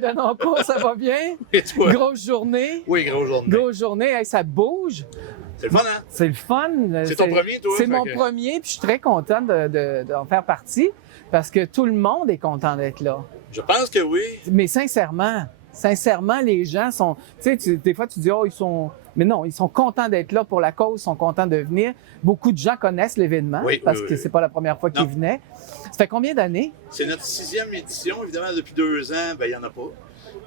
Denoncourt, ça va bien? Et toi? Grosse journée. Oui, grosse journée. Grosse journée. Hey, ça bouge. C'est le fun, hein? C'est le fun. C'est ton premier, toi? C'est Fait mon que- premier, puis je suis très content d'en faire partie parce que tout le monde est content d'être là. Je pense que oui. Mais sincèrement, les gens sont... Tu sais, des fois, tu dis, oh, ils sont... Mais non, ils sont contents d'être là pour la cause, ils sont contents de venir. Beaucoup de gens connaissent l'événement Oui, parce oui, que oui. c'est pas la première fois qu'ils Non. venaient. Ça fait combien d'années? C'est notre 6e édition. Évidemment, depuis 2 ans, ben, il n'y en a pas.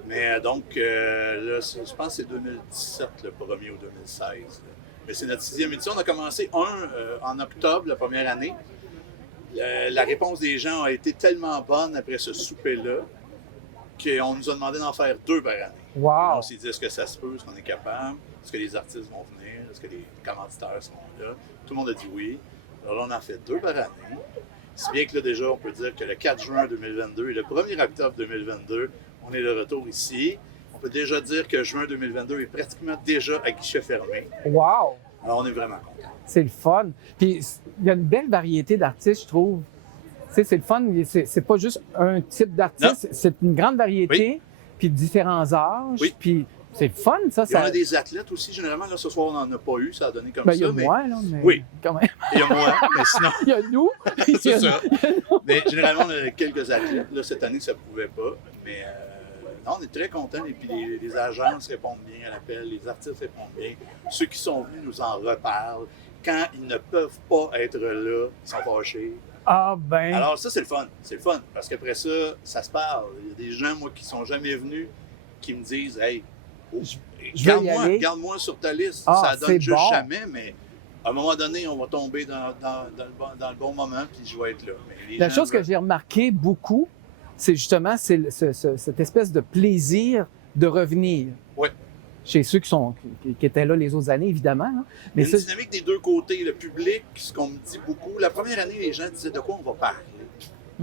Mais donc, là, je pense que c'est 2017, le premier, ou 2016. Là. Mais c'est notre 6e édition. On a commencé en octobre, la première année. La réponse des gens a été tellement bonne après ce souper-là qu'on nous a demandé d'en faire 2 par année. Wow! On s'est dit, est-ce que ça se peut, est-ce qu'on est capable, est-ce que les artistes vont venir, est-ce que les commanditaires seront là. Tout le monde a dit oui. Alors là, on en fait 2 par année. Si bien que là, déjà, on peut dire que le 4 juin 2022 et le 1er octobre 2022, on est de retour ici. On peut déjà dire que juin 2022 est pratiquement déjà à guichet fermé. Wow! Alors, on est vraiment contents. C'est le fun. Puis il y a une belle variété d'artistes, je trouve. Tu sais, c'est le fun. C'est pas juste un type d'artiste, c'est une grande variété, puis différents âges. Oui. Puis c'est le fun, ça. Il y en a des athlètes aussi. Généralement, là, ce soir, on n'en a pas eu. Ça a donné comme Ben, il y ça. a mais moi, là, mais Oui. quand même. il y a moi, mais sinon, Il y a nous. c'est ça. Mais généralement, on a quelques athlètes. Là, cette année, ça ne pouvait pas. Mais non, on est très contents. Et puis, les agences répondent bien à l'appel. Les artistes répondent bien. Ceux qui sont venus nous en reparlent. Quand ils ne peuvent pas être là, ils sont fâchés. Ah, ben. Alors, ça, c'est le fun. C'est le fun. Parce qu'après ça, ça se parle. Il y a des gens, moi, qui sont jamais venus, qui me disent, hey, je vais y aller. garde-moi sur ta liste. Ah, Ça donne c'est juste bon. jamais, mais à un moment donné, on va tomber dans le bon moment, puis je vais être là. Mais les La gens chose que veulent- j'ai remarqué beaucoup, c'est justement cette espèce de plaisir de revenir. Ouais. Chez ceux qui étaient là les autres années, évidemment. Hein. Il y Mais a une ça, dynamique des deux côtés. Le public, ce qu'on me dit beaucoup, la première année, les gens disaient de quoi on va parler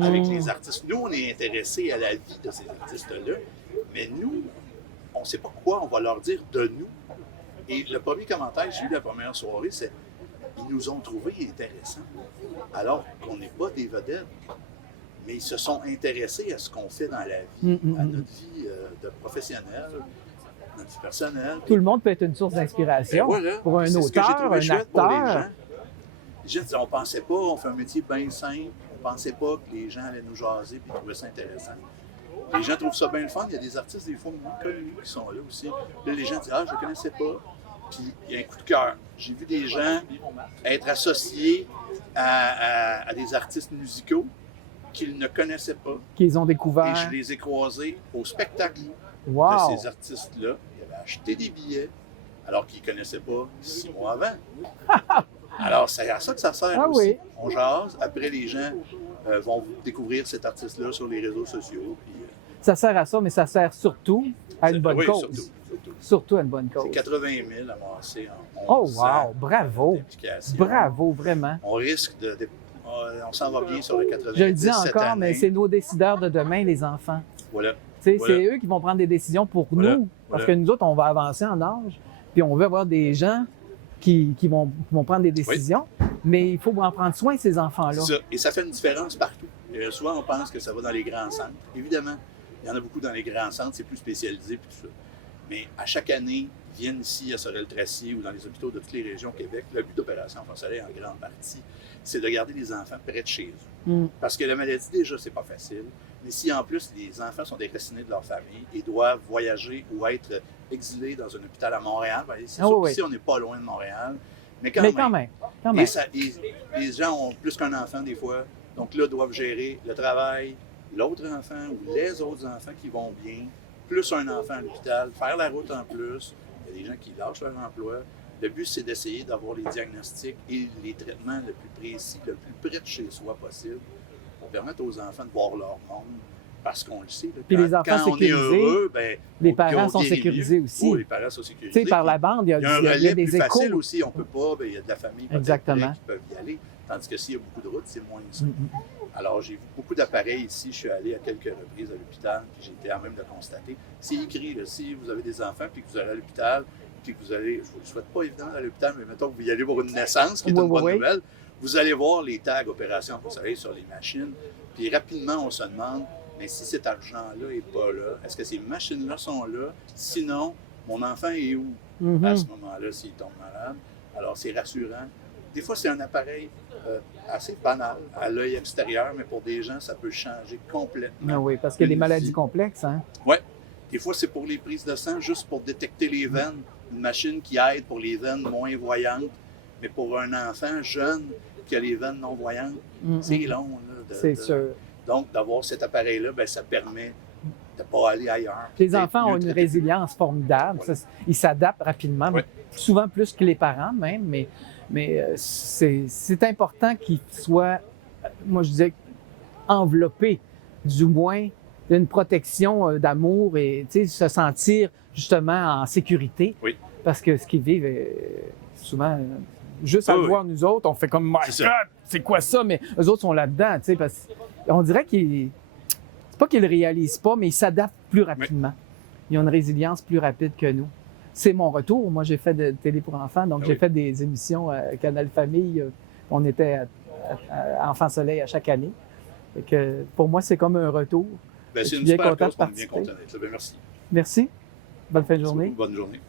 avec les artistes. Nous, on est intéressés à la vie de ces artistes-là, mais nous, on ne sait pas quoi on va leur dire de nous. Et le premier commentaire que j'ai eu la première soirée, c'est ils nous ont trouvés intéressants, alors qu'on n'est pas des vedettes. Mais ils se sont intéressés à ce qu'on fait dans la vie, à notre vie de professionnel, notre vie personnelle. tout le monde peut être une source d'inspiration Ben voilà. pour un C'est ce que j'ai auteur, trouvé un chouette pour les acteur. gens. Les gens disaient, on pensait pas, on fait un métier bien simple, on pensait pas que les gens allaient nous jaser et trouver ça intéressant. Les gens trouvent ça bien le fun. Il y a des artistes, des fois, moins connus qui sont là aussi. Là, les gens disent, ah, je ne connaissais pas. Puis, il y a un coup de cœur. J'ai vu des gens être associés à des artistes musicaux qu'ils ne connaissaient pas. Qu'ils ont Et découvert. je les ai croisés au spectacle Wow! de ces artistes-là. Ils avaient acheté des billets alors qu'ils ne connaissaient pas 6 mois avant. Alors, c'est à ça que ça sert Ah aussi. oui. On jase. Après, les gens vont découvrir cet artiste-là sur les réseaux sociaux. Puis, Ça sert à ça, mais ça sert surtout à une bonne oui, cause. surtout. Surtout à une bonne C'est cause. 80 000 amassés en Oh 11 ans wow! Bravo! d'implication. Bravo, vraiment. On risque on s'en va bien sur le 90 Je le dis cette encore, mais année. c'est nos décideurs de demain, les enfants. Voilà. Tu sais, Voilà. c'est eux qui vont prendre des décisions pour Voilà. nous. Parce Voilà. que nous autres, on va avancer en âge, puis on veut avoir des gens qui vont prendre des décisions. Mais il faut en prendre soin de ces enfants-là. Ça. Et ça fait une différence partout. Souvent, on pense que ça va dans les grands centres. Évidemment, il y en a beaucoup dans les grands centres, c'est plus spécialisé puis tout ça. Mais à chaque année, ils viennent ici à Sorel-Tracy ou dans les hôpitaux de toutes les régions au Québec. Le but d'Opération Enfant Soleil, en grande partie, c'est de garder les enfants près de chez eux. Mm. Parce que la maladie, déjà, c'est pas facile. Mais si en plus, les enfants sont déracinés de leur famille et doivent voyager ou être exilés dans un hôpital à Montréal, bien, c'est Ah sûr oui, qu'ici, on n'est pas loin de Montréal. Mais quand Mais même. quand même, quand Et même. les gens ont plus qu'un enfant des fois, donc là doivent gérer le travail, l'autre enfant ou les autres enfants qui vont bien, plus un enfant à l'hôpital, faire la route en plus. Il y a des gens qui lâchent leur emploi. Le but, c'est d'essayer d'avoir les diagnostics et les traitements le plus précis, le plus près de chez soi possible, pour permettre aux enfants de voir leur monde. Parce qu'on le sait, là, Puis les enfants quand on est sécurisés, heureux, ben, les on parents sont guérit sécurisés mieux. aussi. Oui, les parents sont Tu sécurisés. sais, par la bande, il y a, Il y a un il y a relais des plus échos. facile aussi, on peut pas, ben, il y a de la famille peut-être Exactement. près qui peuvent y aller. Tandis que s'il y a beaucoup de routes, c'est moins ça. Mm. Alors, j'ai vu beaucoup d'appareils ici. Je suis allé à quelques reprises à l'hôpital, puis j'ai été à même de constater. C'est écrit, là, si vous avez des enfants, puis que vous allez à l'hôpital, puis que vous allez, je ne vous le souhaite pas évidemment à l'hôpital, mais mettons que vous y allez pour une naissance, qui est Oui, une bonne oui. nouvelle, vous allez voir les tags Opération Enfant Soleil sur les machines, puis rapidement, on se demande, mais si cet argent-là n'est pas là, est-ce que ces machines-là sont là? Sinon, mon enfant est où à ce moment-là s'il tombe malade? Alors, c'est rassurant. Des fois, c'est un appareil assez banal à l'œil extérieur, mais pour des gens, ça peut changer complètement. Ah oui, parce qu'il y a des une maladies vie. complexes. Hein? Oui. Des fois, c'est pour les prises de sang, juste pour détecter les veines. Une machine qui aide pour les veines moins voyantes. Mais pour un enfant jeune qui a les veines non voyantes, c'est long. Là, c'est sûr. Donc, d'avoir cet appareil-là, ben, ça permet de ne pas aller ailleurs. Les enfants ont une résilience formidable. Voilà. Ils s'adaptent rapidement, souvent plus que les parents même, mais c'est important qu'ils soient, moi je disais, enveloppés, du moins d'une protection d'amour et se sentir justement en sécurité. Oui. Parce que ce qu'ils vivent, souvent, juste à le voir nous autres, on fait comme « My God, c'est quoi ça? » Mais eux autres sont là-dedans, parce qu'on dirait qu'ils... C'est pas qu'ils le réalisent pas, mais ils s'adaptent plus rapidement. Ils ont une résilience plus rapide que nous. C'est mon retour. Moi, j'ai fait de télé pour enfants, donc j'ai fait des émissions à Canal Famille. On était à Enfant Soleil à chaque année. Fait que pour moi, c'est comme un retour. Ben, c'est une bien super content cause, de on est bien participer. content d'être là. Ben, merci. Merci. Bonne fin de journée. Bonne journée.